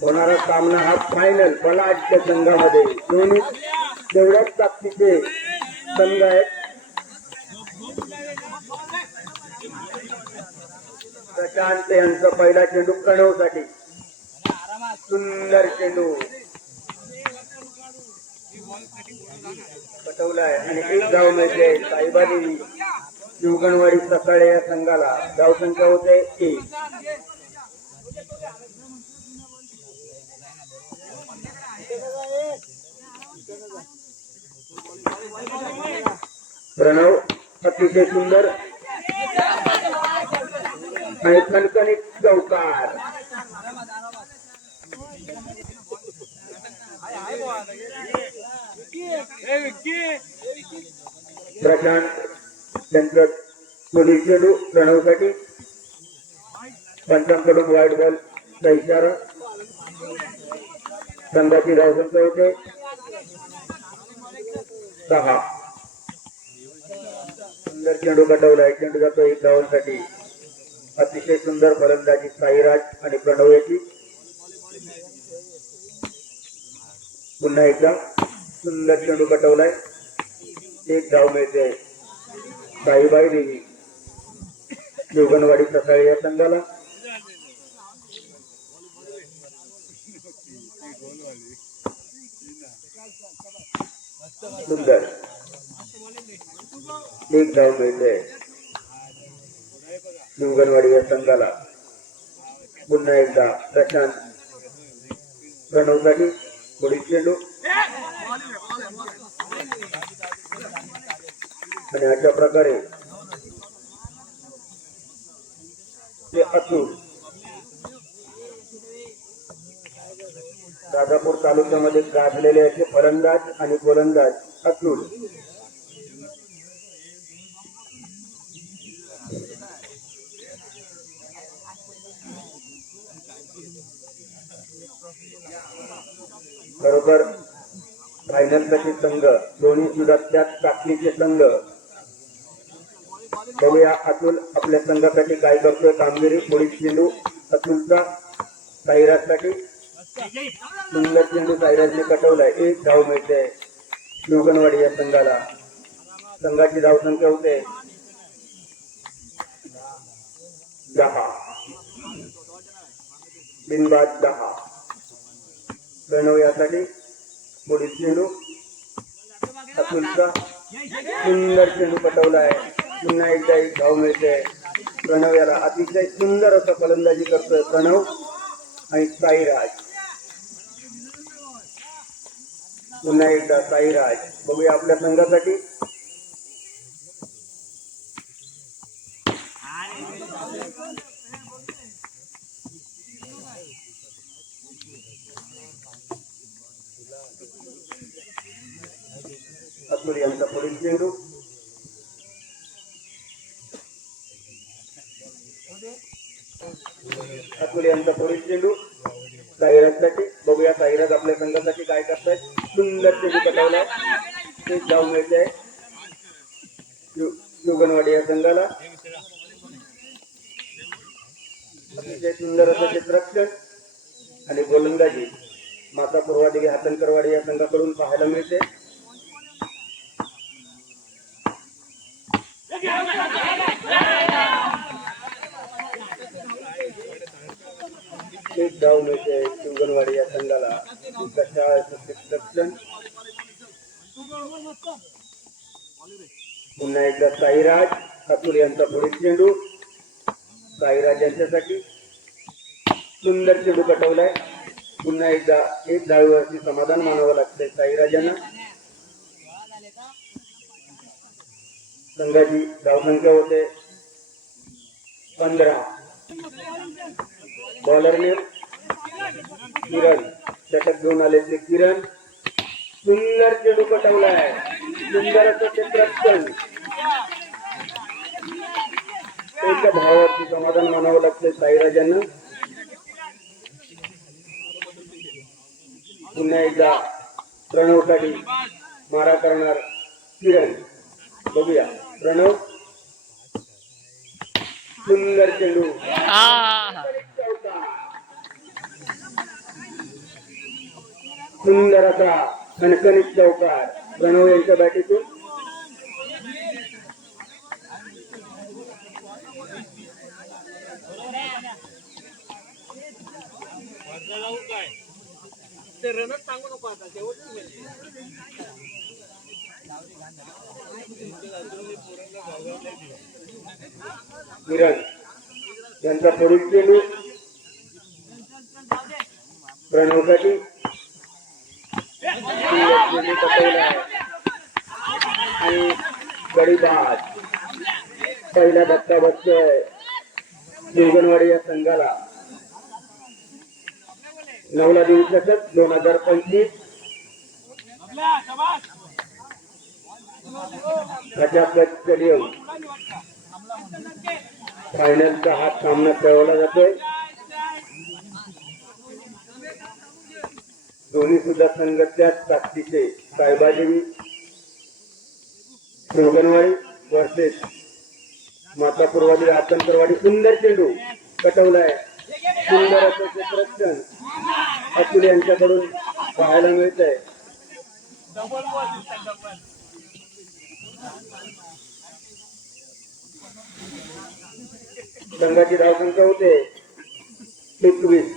होणारा सामना हा फायनल बलाढ्य संघामध्ये. दोन्ही तेवढ्याच ताकदीचे संघ आहेत. प्रशांत यांचा पहिला चेंडू कणवसाठी सुंदर चेंडू. पटवलाय. आणि एक धाव मिळते. साईबा देवी शिवगणवाडी सकाळी या संघाला. धाव संख्या होते एक. प्रणव अतिशय सुंदर आणि कणकणीत चौकार प्रशांत त्यांचं पोलीस चेडू प्रणवसाठी. पंचांकडून वाईट बॉलचा इशारा संघाची धावसंख्या होते. सहा. सुंदर चेंडू गटवलाय. चेंडू जातो एक धावांसाठी. अतिशय सुंदर फलंदाजी साईराज आणि प्रणव याची पुन्हा एकदा सुंदर चेंडू कटवलाय एक धाव मिळते. साईबाई देवी. शिवगणवाडी सकाळी या संघाला. सुंदर. एक धाव मिळते शिवगणवाडी या संघाला. पुन्हा एकदा प्रशांत. प्रणवसाठी पुढील चेंडू. आणि अशा प्रकारे. ते अचूक राजापूर तालुक्यामध्ये गाठलेले असे फलंदाज आणि गोलंदाज असून बरोबर फायनलसाठी संघ? दोन्ही सुद्धा त्याच टाकलीचे संघ. बघूया अतुल आपल्या संघासाठी काय करतोय. कामगिरी थोडी चेंडू अतुलचा साईराजसाठी सुंदर चेंडू साईराजने कटवलाय. एक धाव मिळते. शिवगणवाडी या संघाला. संघाची धाव संख्या होते. दहा. बिनबाद दहा. प्रणव यासाठी पुढील चेंडू. अतुलचा सुंदर चेंडू पटवला आहे पुन्हा एकदा एक धाव मिळते. प्रणव याला अतिशय सुंदर असं फलंदाजी करतोय प्रणव आणि साईराज. पुन्हा एकदा साईराज बघूया आपल्या संघासाठी. असुर यांचा पुढील चेंडू अतुल यांचा पुढील चेंडू साईराजसाठी बघूया साईराज आपल्या संघासाठी काय करतायत. सुंदर चेंडू पटवलाय ते धाव मिळते युगनवाडी या संघाला. अतिशय सुंदर असं क्षेत्ररक्षण आणि गोलंदाजी. माता पूर्वादेवी हातनकरवाडी या संघाकडून पाहायला मिळते. एक धाव मिळते शिवगणवाडी या संघाला. कशा क्षेत्ररक्षण पुन्हा एकदा साईराज ठाकूर यांचा पुढे चेंडू. साईराज यांच्यासाठी सुंदर चेंडू कटवलाय पुन्हा एकदा एक धावीवरती समाधान मानावं लागतंय साईराजांना. संघाची धावसंख्या होते पंधरा. बॉलरने किरण षटक घेऊन आले ते किरण. सुंदर चेंडू आहे सुंदर असं क्षेत्ररक्षण एका भावावरती समाधान मानावं लागतंय साईराजांना. पुन्हा एकदा प्रणवसाठी मारा करणार किरण. बघूया. प्रणव. सुंदर चेंडू. सुंदर असा कणकणीत चौकार. प्रणव यांच्या बॅटीतून रनच सांगू नको आता तेवढंच किरण यांचा पुढील चेंडू प्रणवसाठी सुंदर चेंडू पटवला आहे. आणि गडी बाद पहिला धक्का बसतोय. शिवगणवाडी या संघाला. नवला देऊ शकत दोन हजार पंचवीस. स्टेडियम फायनलचा हा सामना खेळवला जातोय. दोन्ही सुद्धा संघातल्या ताकदीचे साहेबादेवी शिवगणवाडी वर्सेस मातापूरवाडी आतंकरवाडी सुंदर चेंडू पटवलाय सुंदर असं क्षेत्ररक्षण अतुल यांच्याकडून पाहायला मिळत आहे संघाची धावसंख्या होते एकवीस.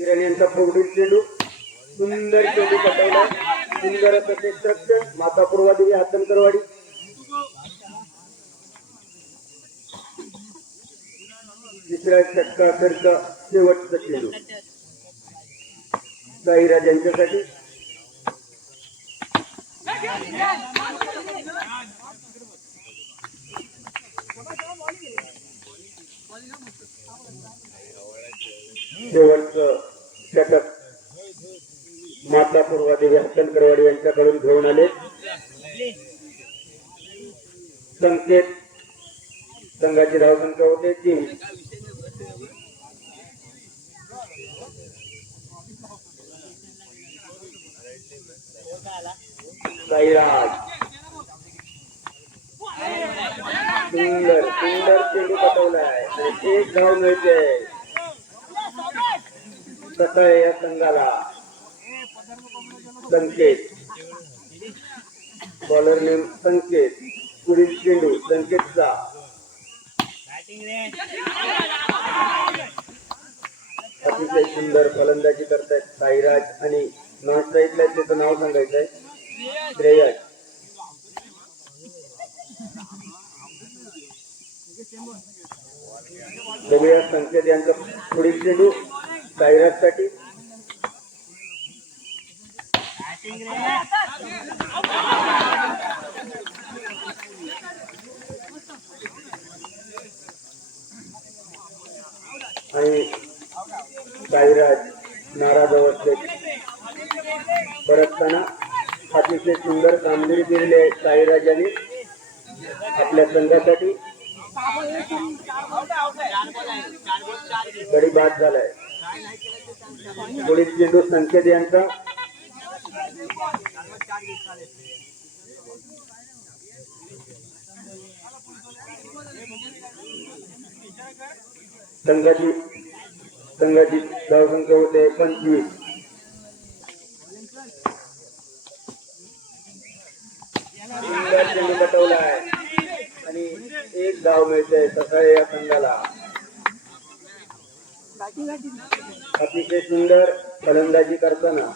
किरण यांचा पुढील चेंडू सुंदर चेंडू पटवला. सुंदर असं क्षेत्ररक्षण मातापूरवाडी आतंकरवाडी तिसऱ्या षटकाकरता शेवटचा चेंडू साईराज यांच्यासाठी. शेवटचं षटक मातापूर्वादेवी हस्तनकरवाडी यांच्याकडून घेऊन आले. संकेत संघाची धावसंख्या होते तीन साईराज. सुंदर सुंदर चेंडू पटवलाय. आणि एक धाव मिळते. सकाळी या संघाला. संकेत. Bowler name Sanket. पुढील चेंडू संकेतचा. अतिशय सुंदर फलंदाजी करतायत साईराज आणि नॉर्थ त्याचं नाव सांगायचंय. श्रेयज बघूया संकेत यांचा. पुढील चेंडू साईराजसाठी आणि साईराज नाराज अवस्थेत परतताना अतिशय सुंदर कामगिरी दिलेली आहे साईराज यांनी. आपल्या संघासाठी गडी बाद झालाय. पोलीस चेंडू संकेत यांचा. संघाची संघाची धावसंख्या होते पंचवीस. सुंदर चेंडू आहे आणि एक धाव मिळते सकाळी या संघाला. अतिशय सुंदर फलंदाजी करताना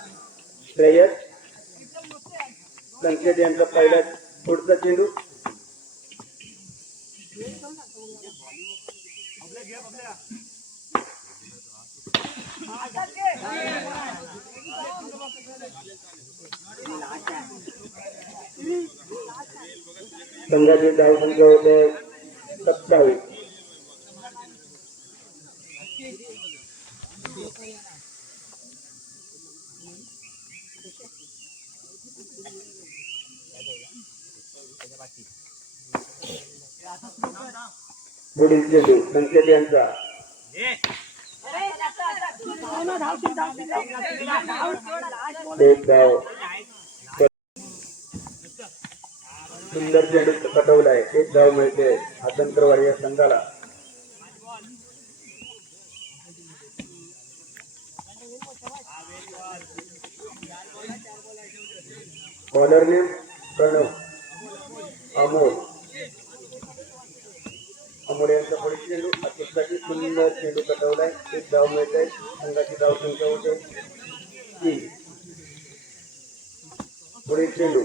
श्रेयस संकेत यांचा पहिला पुढचा चेंडू. संघाची धावसंख्या होते सत्तावीस. पुढील चेंडू संकेत यांचा एक धाव सुंदर चेंडू पटवलाय एक धाव मिळते. आतंकरवाडी या संघाला. बॉलर नेम प्रणव अमोल अमोल यांचा पुढील चेंडू अचूकसाठी सुंदर चेंडू कटवलाय. एक धाव मिळत आहे संघाची धाव संख्या होते तीन. पुढे चेंडू.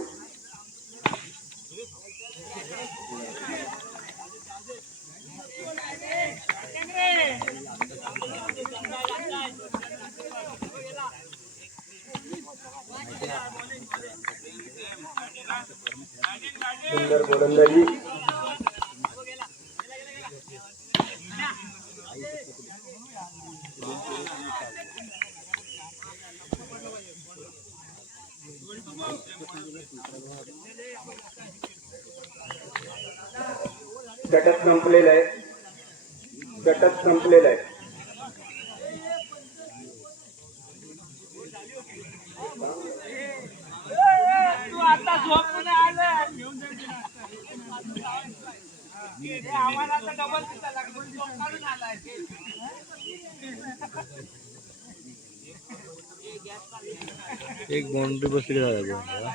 सुंदर गोलंदाजी. गटत संपलेला आहे. गटत संपलेला आहे तू आता झोपून आलं हे आम्हाला आता डबल दिसा लागून झोप काढून आलाय एक बाउंड्री बसली झाला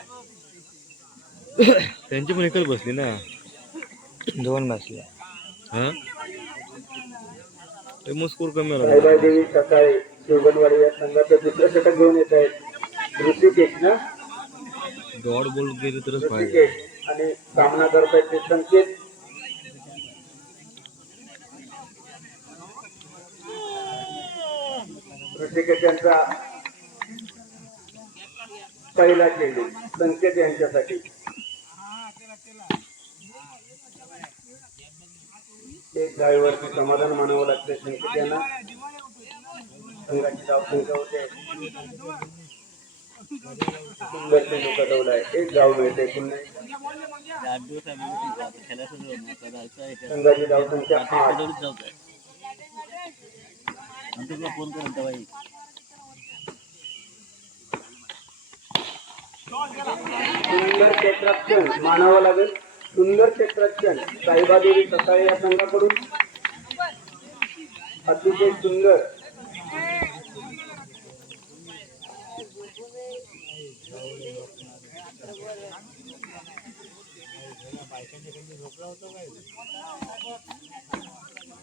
त्यांची पण एकच बसली ना? दोन बसल्या हा? ते मग स्कोर कमी साईबाई देवी सकाळी शिवगणवाडी या संघाचं दुसरं षटक घेऊन येत आहेत. ऋषिकेश ना? डॉट बॉल गेले तरच पाहिजे. ऋषिकेश आणि सामना करत आहेत ते संकेत. ऋषिकेश यांचा पहिला चेंडू संकेत यांच्यासाठी. एक गाडीवरती समाधान मानावं लागते संकेत यांना. संघाची धावसंख्या होते सुंदर चेंडू कटवलाय एक गाव मिळते पुन्हा. एक. संघाची धाव संख्या आठ. सुंदर क्षेत्ररक्षण मानावं लागेल. सुंदर क्षेत्ररक्षण साईबादेवी सकाळी या संघाकडून. अतिशय सुंदर.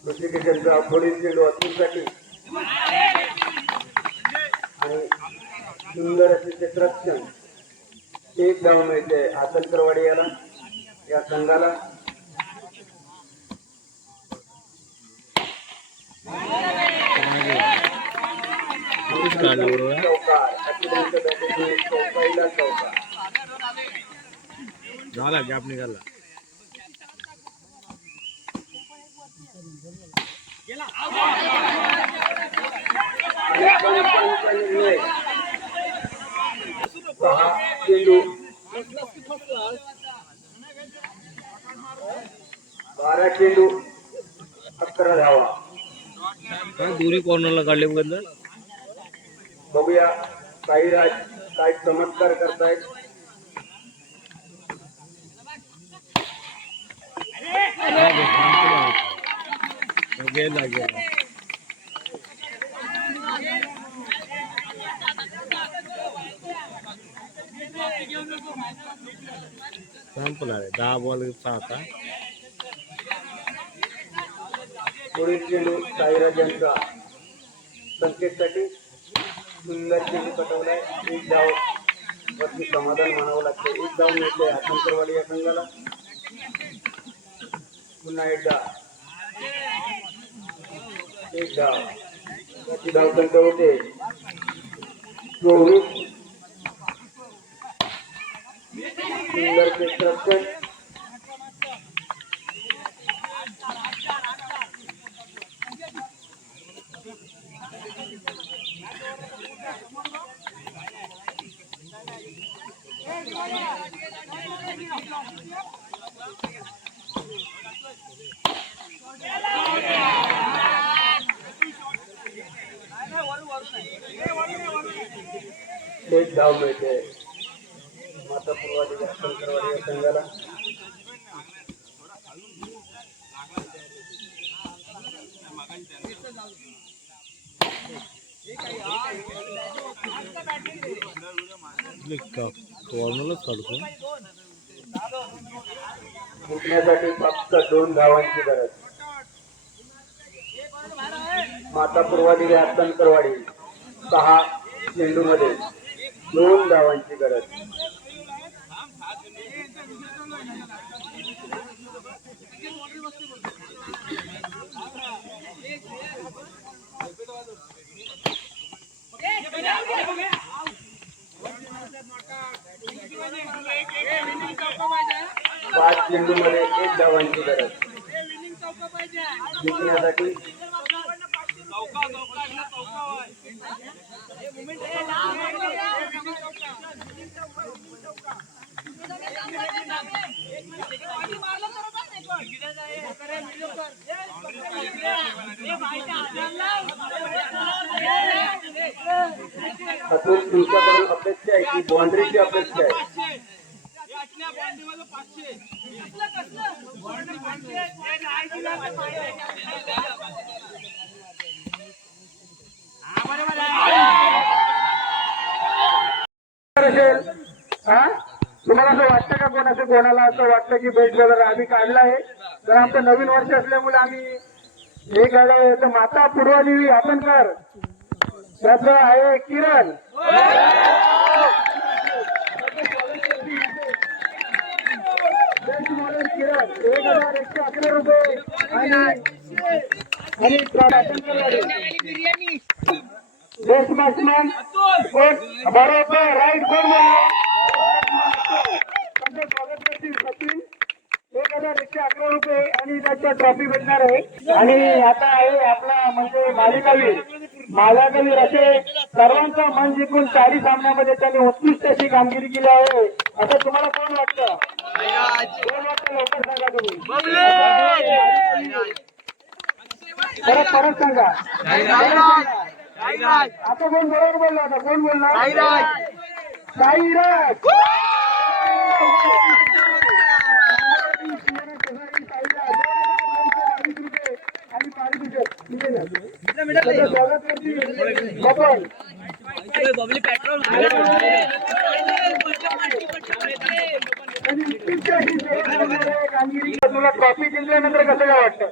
ऋषिकेशांचा चेंडू अतुलसाठी. आणि सुंदर असे क्षेत्ररक्षण एक धाव मिळते आसलकरवाडी याला या संघाला. काढलं बरोबर चौकार अखिलांच्या बॅटीतून चौ- पहिला चौकार झाला गॅप निघाला. आणि पंचांचा निर्णय सहा. चेंडू बारा चेंडू अकरा धावा. काय दोन्ही कॉर्नरला काढले बघितलं. बघूया. साईराज काय चमत्कार करतायत. गेला गेला. संपला रे दहा बॉल सहा आता. पुढील चेंडू साईराज यांचा संकेतसाठी सुंदर चेंडू पटवलाय एक धाव वरती समाधान म्हणावं लागतं. एक धाव मिळते आसनकरवाडी या संघाला. पुन्हा एकदा एक धाव. त्याची धाव संख्या होते. चोवीस सुंदर क्षेत्ररक्षण एक धाव मिळते. माता पूर्वादी शंकरवाडी या संघाला. कॉर्नरलाच काढतो? जिंकण्यासाठी फक्त दोन धावांची गरज. माता पूर्वादेवी आतंकरवाडी सहा चेंडू मध्ये दोन धावांची गरज. पाच चेंडू मध्ये एक धावांची गरज जिंकण्यासाठी अतुल तुमच्याकडून अपेक्षा आहे की बाउंड्रीची अपेक्षा आहे? असेल हा? तुम्हाला असं वाटतं का कोणाचं कोणाला असं वाटतं की बेस्ट बॉलर आम्ही काढला आहे? तर आमचं नवीन वर्ष असल्यामुळे आम्ही हे काढलं तर माता पूर्वादेवी आपणकर त्याचं आहे किरण. किरण एक हजार एकशे अकरा रुपये आणि बेस्ट बॅट्समॅन बरोबर. राईट कोण एक हजार एकशे अकरा रुपये आणि त्याच्या ट्रॉफी भेटणार आहे. आणि आता आहे आपला म्हणजे मालिकावीर मालाकवीर असे सर्वांचा मन जिंकून चारी सामन्यामध्ये त्यांनी उत्कृष्ट अशी कामगिरी केली आहे. असं तुम्हाला कोण वाटतं? कोण वाटतं? लवकर सांगा तुम्ही. परत परत सांगा. आता कोण बरोबर बोलला? आता कोण बोलला साईराज आणि पारितोषिक. स्वागत करतील बबन. आणि उत्कृष्ट अशी सेवा करणारे कामगिरी तुला ट्रॉफी जिंकल्यानंतर कसं काय वाटतं.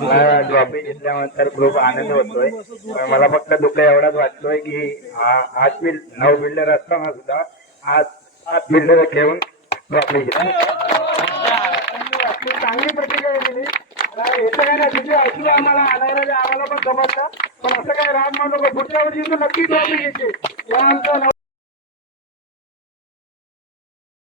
मला ट्रॉफी जिंकल्यानंतर खूप आनंद होतोय पण मला फक्त दुःख एवढाच वाटतोय की आ- आठ बिल नऊ बिल्डर असताना सुद्धा आज आठ बिल्डर खेळून ट्रॉफी घेतली चांगली प्रतिक्रिया दिली. ऐकलं आम्हाला आणायला आम्हाला पण समजलं पण असं काय राम मानू पुढच्या वर्षी नक्की ट्रॉफी घ्यायची आमचं